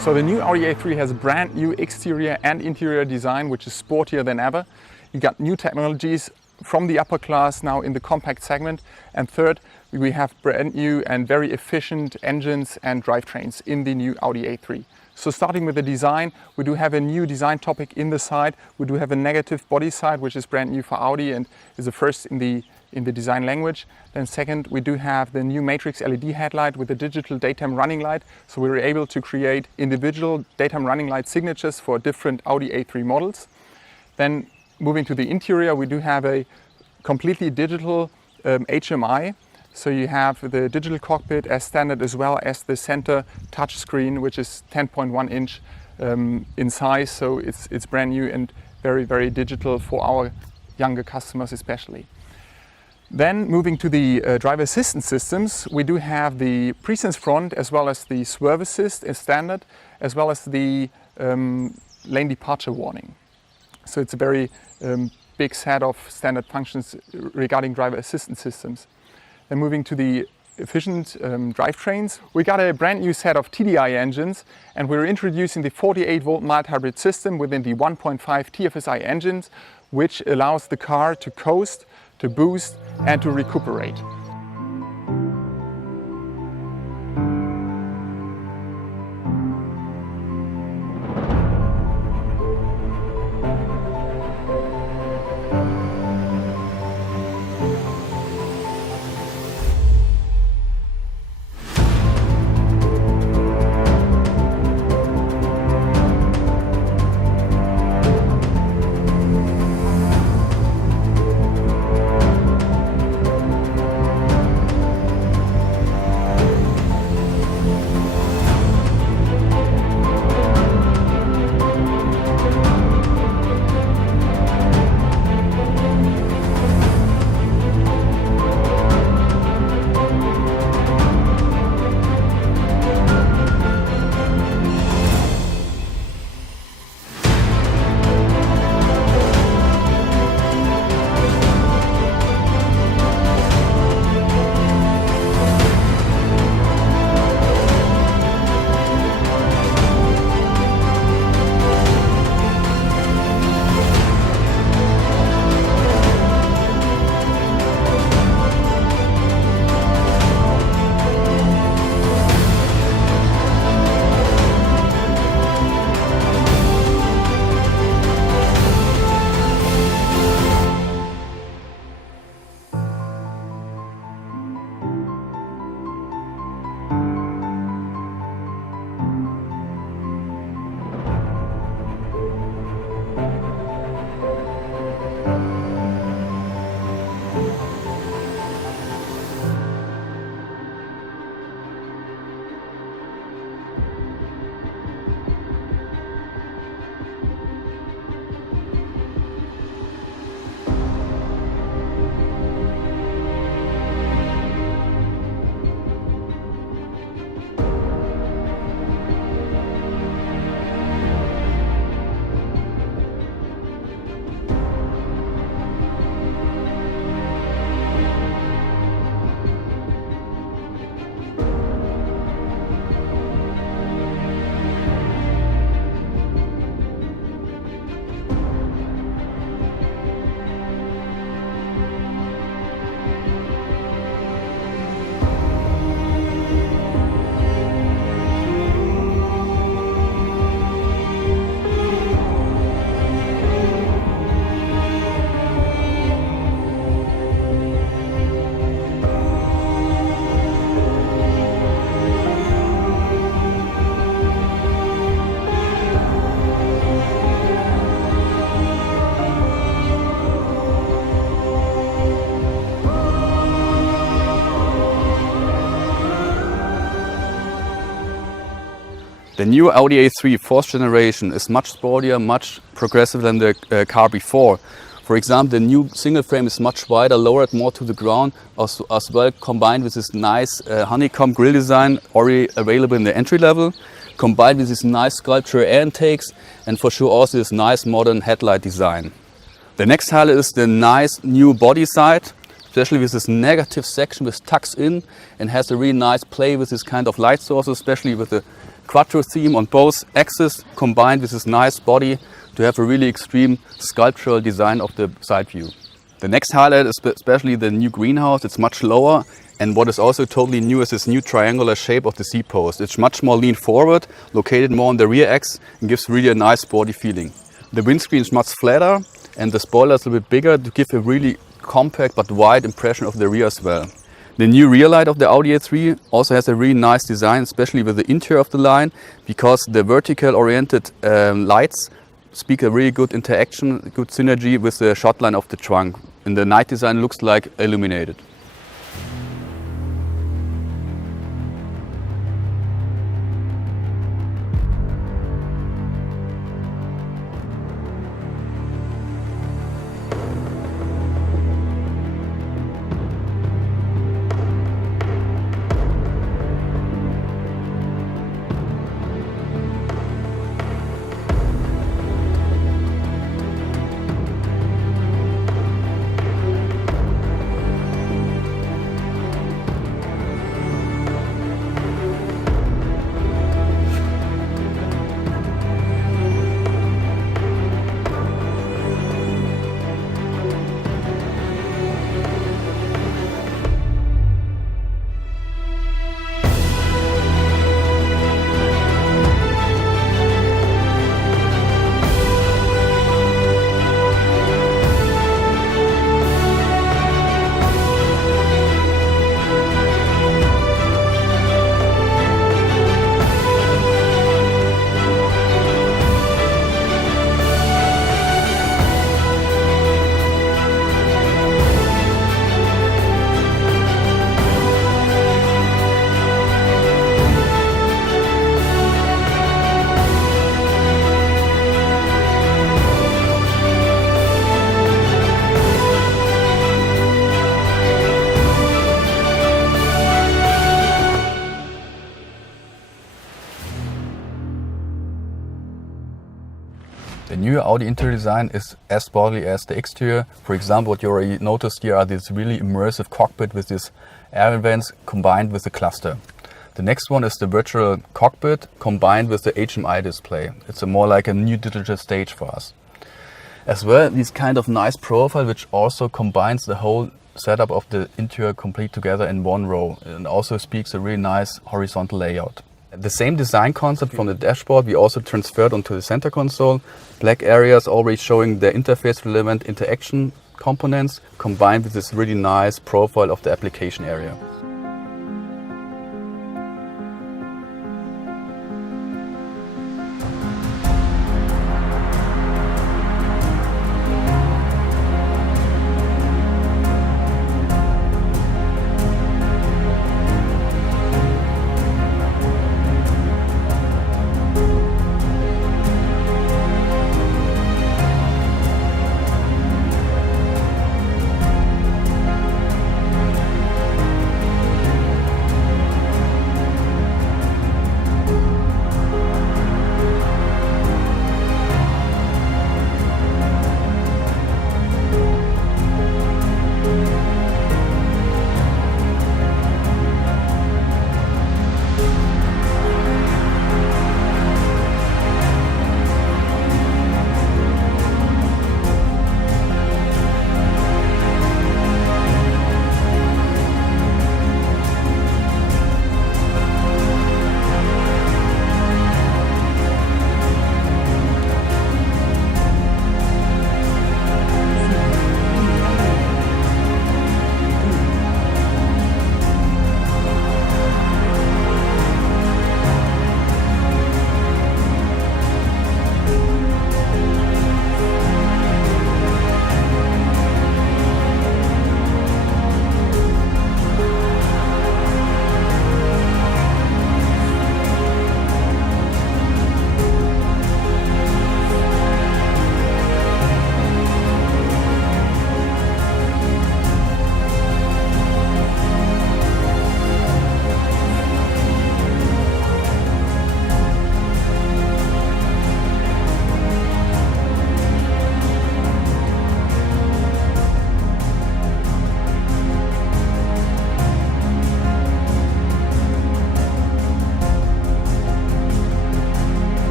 So the new Audi A3 has a brand new exterior and interior design, which is sportier than ever. You got new technologies from the upper class now in the compact segment. And third, we have brand new and very efficient engines and drivetrains in the new Audi A3. So starting with the design, we do have a new design topic in the side. We do have a negative body side, which is brand new for Audi and is the first in the design language. Then second, we do have the new Matrix LED headlight with the digital daytime running light. So we were able to create individual daytime running light signatures for different Audi A3 models. Then moving to the interior, we do have a completely digital HMI. So you have the digital cockpit as standard, as well as the center touch screen, which is 10.1 inch in size. So it's brand new and very, very digital for our younger customers especially. Then moving to the driver assistance systems, we do have the pre-sense front as well as the swerve assist as standard, as well as the lane departure warning. So it's a very big set of standard functions regarding driver assistance systems. Then moving to the efficient drivetrains, we got a brand new set of TDI engines, and we're introducing the 48-volt mild hybrid system within the 1.5 TFSI engines, which allows the car to coast, to boost and to recuperate. The new Audi A3 4th generation is much sportier, much progressive than the car before. For example, the new single frame is much wider, lowered more to the ground, as well combined with this nice honeycomb grille design already available in the entry level, combined with this nice sculpture air intakes, and for sure also this nice modern headlight design. The next highlight is the nice new body side, especially with this negative section which tucks in and has a really nice play with this kind of light sources, especially with the quattro theme on both axes combined with this nice body to have a really extreme sculptural design of the side view. The next highlight is especially the new greenhouse. It's much lower, and what is also totally new is this new triangular shape of the seat post. It's much more lean forward, located more on the rear axle, and gives really a nice sporty feeling. The windscreen is much flatter and the spoiler is a bit bigger to give a really compact but wide impression of the rear as well. The new rear light of the Audi A3 also has a really nice design, especially with the interior of the line, because the vertical oriented lights speak a really good interaction, good synergy with the shot line of the trunk. And the night design looks like illuminated. The new Audi interior design is as sporty as the exterior. For example, what you already noticed here are these really immersive cockpit with these air vents combined with the cluster. The next one is the virtual cockpit combined with the HMI display. It's more like a new digital stage for us. As well, this kind of nice profile which also combines the whole setup of the interior complete together in one row and also speaks a really nice horizontal layout. The same design concept from the dashboard we also transferred onto the center console. Black areas already showing the interface relevant interaction components combined with this really nice profile of the application area.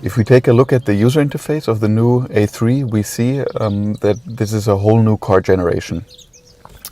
If we take a look at the user interface of the new A3, we see that this is a whole new car generation.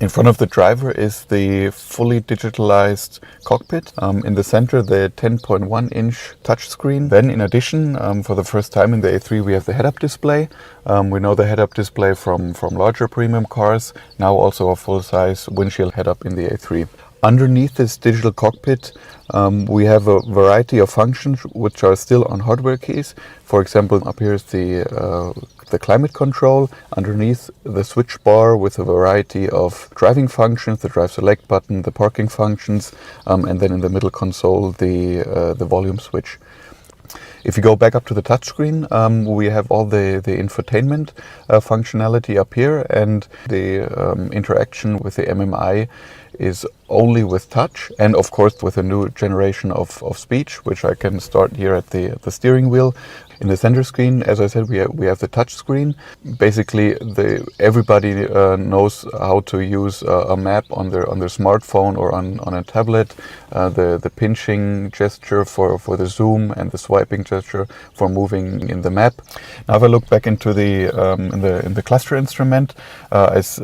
In front of the driver is the fully digitalized cockpit. In the center, the 10.1-inch touchscreen. Then, in addition, for the first time in the A3, we have the head-up display. We know the head-up display from larger premium cars. Now also a full-size windshield head-up in the A3. Underneath this digital cockpit, we have a variety of functions which are still on hardware keys. For example, up here is the climate control. Underneath, the switch bar with a variety of driving functions, the drive select button, the parking functions, and then in the middle console, the volume switch. If you go back up to the touchscreen, we have all the infotainment functionality up here, and the interaction with the MMI is only with touch, and of course with a new generation of speech, which I can start here at the steering wheel. In the center screen, as I said, we have the touch screen. Basically, everybody knows how to use a map on their smartphone or on a tablet. The pinching gesture for the zoom and the swiping gesture for moving in the map. Now, if I look back into the cluster instrument, as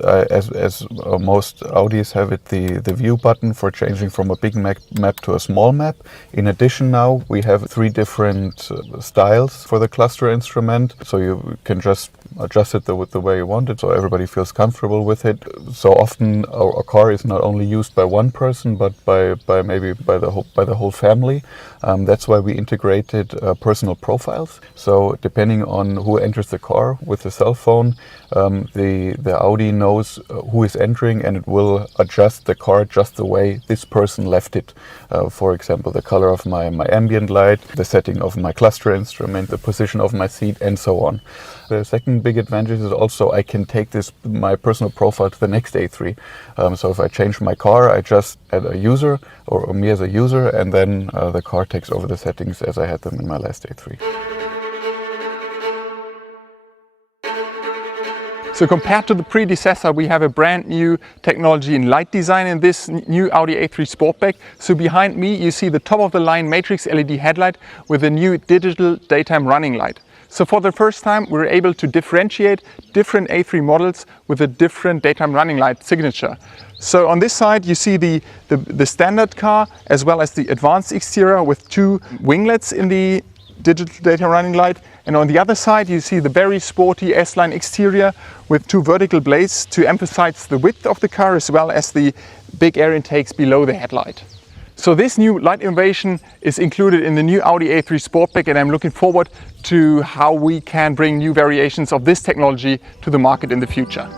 most Audis have it, the view button for changing from a big map to a small map. In addition, now we have 3 different styles for the cluster instrument, so you can just adjust it the way you want it, so everybody feels comfortable with it. So often a car is not only used by one person, but by the whole family. That's why we integrated personal profiles. So depending on who enters the car with the cell phone, the Audi knows who is entering, and it will adjust the car just the way this person left it. For example, the color of my ambient light, the setting of my cluster instrument, the position of my seat, and so on. The second big advantage is also I can take my personal profile to the next A3. So if I change my car, I just add a user or me as a user, and then the car takes over the settings as I had them in my last A3. So compared to the predecessor, we have a brand new technology in light design in this new Audi A3 Sportback. So behind me you see the top of the line matrix LED headlight with a new digital daytime running light. So for the first time we're able to differentiate different A3 models with a different daytime running light signature. So on this side you see the standard car as well as the advanced exterior with 2 winglets in the digital daytime running light, and on the other side you see the very sporty S-Line exterior with 2 vertical blades to emphasize the width of the car as well as the big air intakes below the headlight. So this new light innovation is included in the new Audi A3 Sportback, and I'm looking forward to how we can bring new variations of this technology to the market in the future.